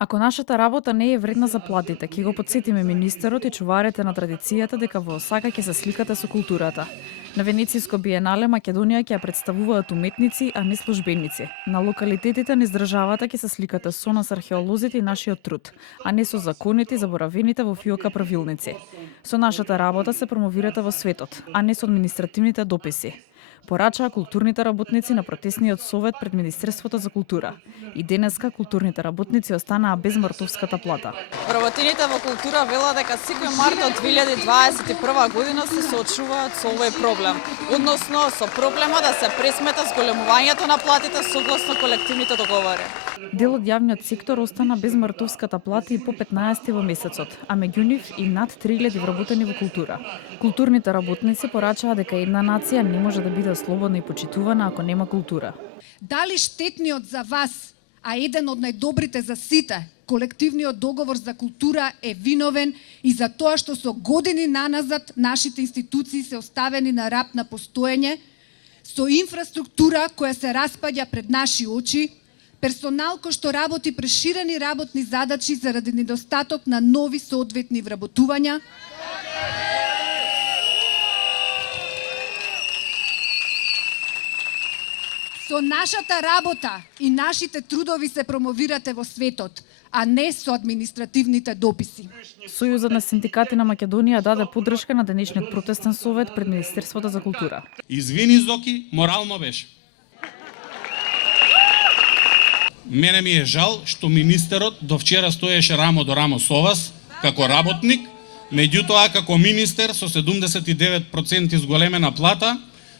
Ако нашата работа не е вредна за платите, ќе го потсетиме министерот и чуварите на традицијата дека во Осака ќе се сликате со културата. На Венециско биенале Македонија ќе ја представуваат уметници, а не службеници. На локалитетите низ државата ќе се сликате со нас археолозите и нашиот труд, а не со законите и заборавените во фиока правилници. Со нашата работа се промовирате во светот, а не со административните дописи, порачаа културните работници на протесниот совет пред Министерството за култура. И денеска културните работници останаа без мартовската плата. Вработените во култура велат дека секој март од 2021 година се соочуваат со овој проблем, односно со проблема да се пресмета зголемувањето на платите согласно колективните договори. Дел од јавниот сектор остана без мартовската плата и по 15 во месецот, а меѓу нив и над 3000 вработени во култура. Културните работници порачаа дека една нација не може да биде слободна и почитувана ако нема култура. Дали штетниот за вас, а еден од најдобрите за сите, колективниот договор за култура е виновен и за тоа што со години наназад нашите институции се оставени на раб на постоење, со инфраструктура која се распаѓа пред наши очи, персонал кој што работи преширени работни задачи заради недостаток на нови соодветни вработувања, со нашата работа и нашите трудови се промовирате во светот, а не со административните дописи. Сојузот на синдикати на Македонија даде поддршка на денешниот протестен совет пред Министерството за култура. Извини, Зоки, морално беше. Мене ми е жал што министерот до вчера стоеше рамо до рамо со вас, како работник, меѓутоа како министер со 79% зголемена плата,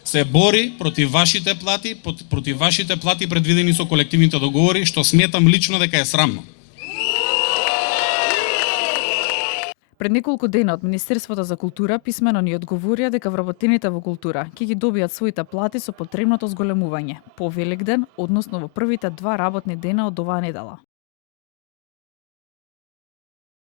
се бори против вашите плати предвидени со колективните договори, што сметам лично дека е срамно. Пред неколку дена од Министерството за култура писмено ни одговорија дека вработените во култура ќе ги добијат своите плати со потребното зголемување по Великден, односно во првите 2 работни дена од оваа недела.